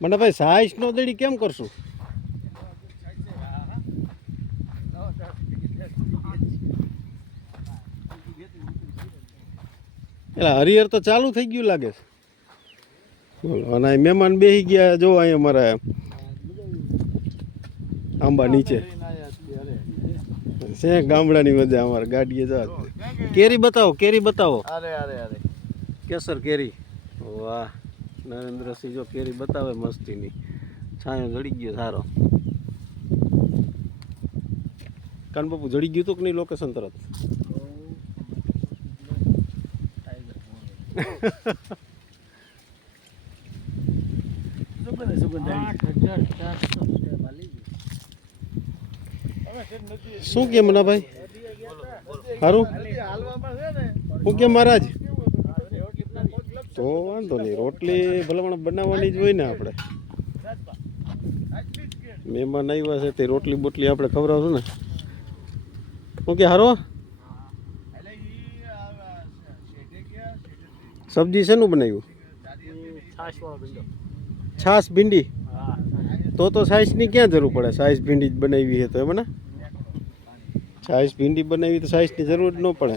મને ભાઈ સાઈસ નો દડી કેમ કરશું? એટલે હરિહર તો ચાલુ થઈ ગયું લાગે છે. બોલો અને અહીં મહેમાન બેસી ગયા જો અહીંયા અમારા આંબા નીચે. છે ગામડાની મજા અમારે ગાડીએ જવા કેરી બતાવો કેરી બતાવો. અરે અરે અરે. કેસર કેરી. વાહ. નરેન્દ્રસિંહ જો કેરી બતાવે મસ્તીની. છાંયો જડી ગયો સારો. કાન બાપુ જડી ગયું તું કે નહીં લોકેશન તરત? શું કે મનાભાઈ? સારું શું કે મહારાજ? તો વાંધો નહીં રોટલી ભલામણ બનાવવાની જ હોય ને આપણે. મહેમાન આવ્યા છે તે રોટલી બોટલી આપણે ખવડાવશું ને. ઓકે હારો? સબ્જી શેનું બનાવ્યું? છાશ ભીંડી. તો તો સાઈઝની ક્યાં જરૂર પડે? સાઈઝ ભીંડી જ બનાવી છે તો એમ ને? સાઈઝ ભીંડી બનાવી તો સાઈઝની જરૂર જ ન પડે.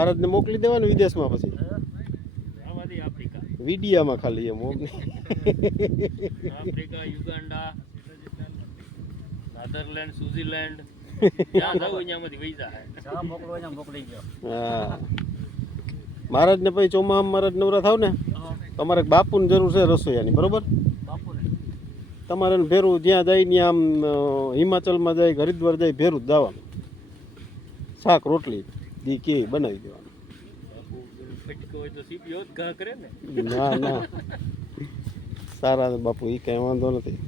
મહારાજને મોકલી દેવાનું વિદેશમાં પછી. વિડિયામાં ખાલી એમ આફ્રિકા યુગાન્ડા નેધરલેન્ડ સ્વિટ્ઝરલેન્ડ જ્યાં જવું ત્યાંમાંથી પૈસા હે. મોકલો ત્યાં મોકલી ગયો હા. મહારાજને પછી ચોમાહામાં મહારાજ નવરા થાવ ને તમારે બાપુની જરૂર છે રસોઈયાની બરોબર? તમારે ને ભેરું જ્યાં જાય ત્યાં આમ હિમાચલમાં જાય હરિદ્વાર જાય ભેરું જ દાવાનું. શાક રોટલી. દી કે બનાવી દેવાનું. બાપુ હોય તો ઘા કરે ને ના. ના સારા બાપુ એ કાંઈ વાંધો નથી.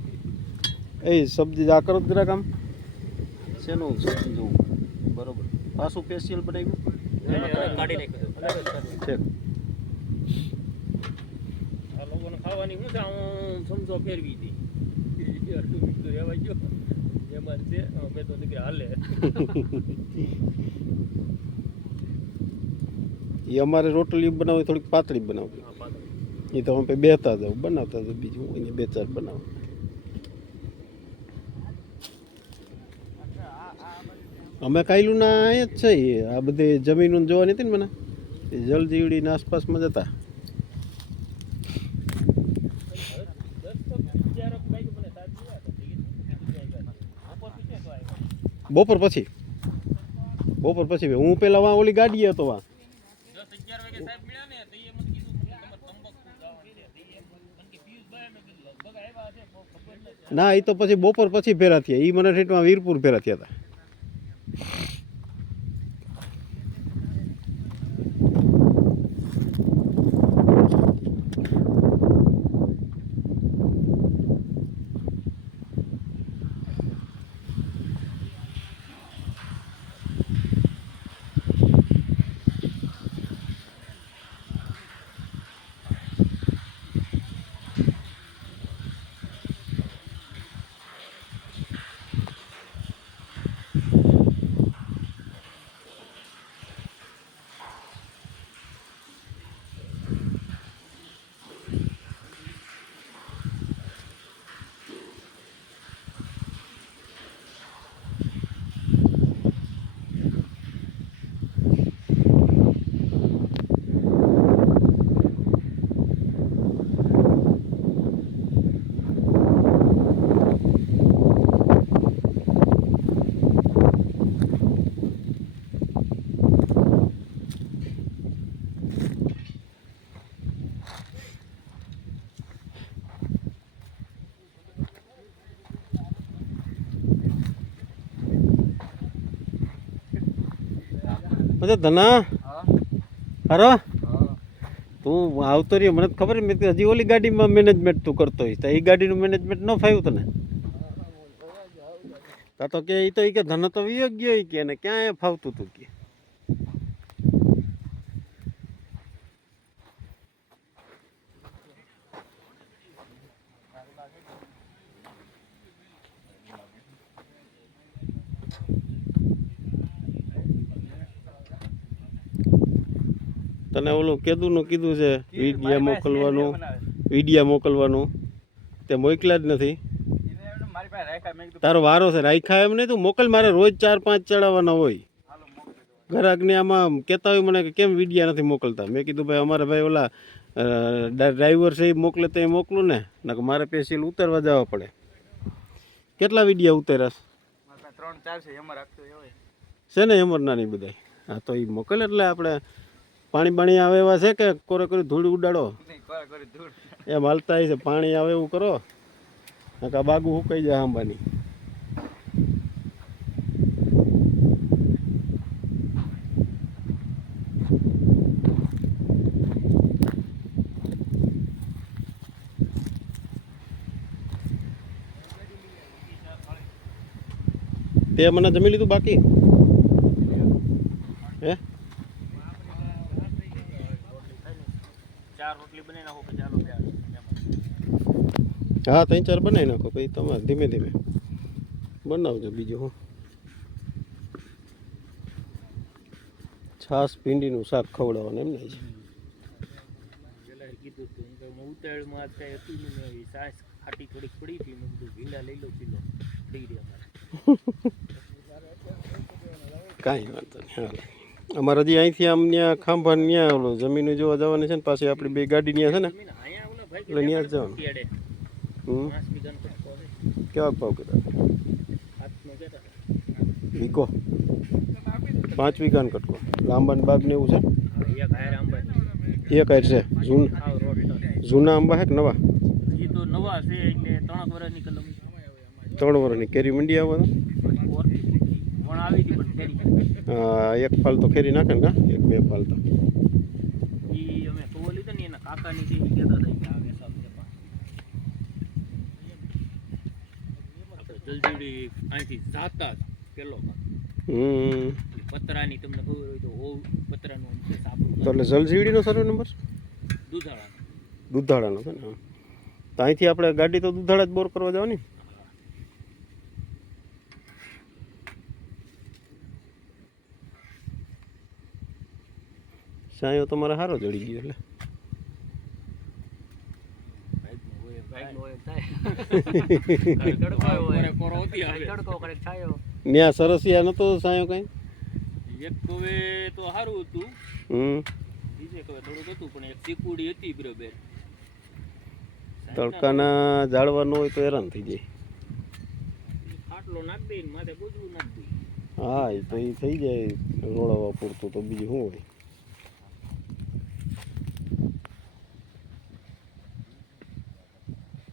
એ સબ્જી આ કરો જ જરાક આમ. શેનું સબ્જી જોવું? બરોબર. પાછું ફેશિયલ બનાવ્યું? કાઢી નાખ્યું છે આ લોકોને ખાવાની હું છે? હું સમજો ફેરવી હતી રહેવા ગયો એમાં છે અમે તો દીકરી હાલે. એ અમારે રોટલી બનાવવી થોડીક પાતળી બનાવવી. એ તો અમે બેતા જાવ બનાવતા જાવ બીજું અહીંયા બે ચાર બનાવું. અમે કાયલું ના અહીંયા જ છે આ બધી જમીન જોવાની હતી ને મને? એ જલજીવડીના આસપાસમાં જતા બપોર પછી. બપોર પછી હું પેલા વાં ઓલી ગાડી હતો વાં. ને એ તો પછી બપોર પછી ભેરા થયા. એ મને ઠેઠમાં વીરપુર ભેરા થયા હતા. પછી ધના? હરો? તું આવતો રહ્યો. મને ખબર મેં હજી ઓલી ગાડીમાં મેનેજમેન્ટ તું કરતો હોઈશ. તો એ ગાડીનું મેનેજમેન્ટ ન ફાવ્યું તને? તા તો કે એ તો એ કે ધન તો વિયોગ્ય કે ને ક્યાં એ ફાવતું તું કે? તને ઓલું કેદુનું કીધું છે વિડીયા મોકલવાનું વિડીયા મોકલવાનું. તે મોકલ્યા જ નથી. તારો વારો છે રાખ્યા એમ નહીં તું. મોકલ મારે રોજ ચાર પાંચ ચડાવવાના હોય. ઘરાકને આમાં કહેતા હોય મને કે કેમ વિડીયા નથી મોકલતા? મેં કીધું ભાઈ અમારે ભાઈ ઓલા ડ્રાઈવર છે એ મોકલે તો એ મોકલું ને. કે મારે પેસીલ ઉતારવા જવા પડે. કેટલા વિડીયા ઉતાર્યા ત્રણ ચાર છે એમાં રાખતો છે ને એમર નાની બધા હા તો એ મોકલે એટલે આપણે પાણી બાણી આવે એવા છે કે કોરે કોરી ધૂળ ઉડાડો? એમ હાલતા હશે પાણી આવે એવું કરો. નકા બાગુ સુકાઈ જાય આંબાની. તે મને જમી લીધું બાકી? હે? ચાર રોટલી બનાવી નાખો પછી ચાલો હા ત્રણ ચાર બનાવી નાખો પછી તમારે ધીમે ધીમે. બનાવજો બીજું હું. છાસ ભીંડીનું શાક ખવડાવવાનું એમને પેલા કીધું તું હું કહું ઉતાળમાં આજ કાંઈ ને એવી સાસ ખાટી થોડીક પડી હતી મેં કીધું ભીંડા લઈ લો કિલો થઈ રહી કાંઈ વાંધો નહીં હાલ. અમારે હજી અહીંથી આમ ત્યાં ખાંભા ત્યાં ઓલું જમીન જોવા જવાની છે ને પાછી આપણી બે ગાડી ત્યાં છે ને એટલે ત્યાં જવાનું. હમ. કેવા ભાવ કહેતા વીકો પાંચ વીઘાનો કટકો. લાંબાની બાગ ને એવું છે? એક હાઈટ છે. જૂન જૂના આંબા છે કે નવા? નવા ત્રણ વર્ષની કેરી મંડી આવે તો વણ આવી હતી પણ ફેરી હા, એક ફાલ તો ફેરી નાખે ને એક બે ફાલ તો. જલજીડી અહીંથી જાતા જ પેલો પતરાની તમને ખબર હોય તો ઓવ પતરાનું તો એટલે જલજીડીનો સર્વે નંબર દૂધાળા દુધાળાનો. છે ને. તો અહીંથી આપણે ગાડી તો દુધાળા જ બોર કરવા જવાની સાયો તમારે સારો જડી ગયો એટલે. ન્યા છાયો સરસિયા નતો સાયો કઈ? એક તો હવે તો સારું હતું. હમ. બીજે કવે થોડુંક હતું પણ એક ચીકુડી હતી બરોબર. તડકાના ન હોય તો હેરાન થઈ જાય. ખાટલો નાખ દે માથે ગુજવું નાખ દે. હા એ તો એ થઈ જાય રોળાવા પૂરતું તો બીજું શું હોય?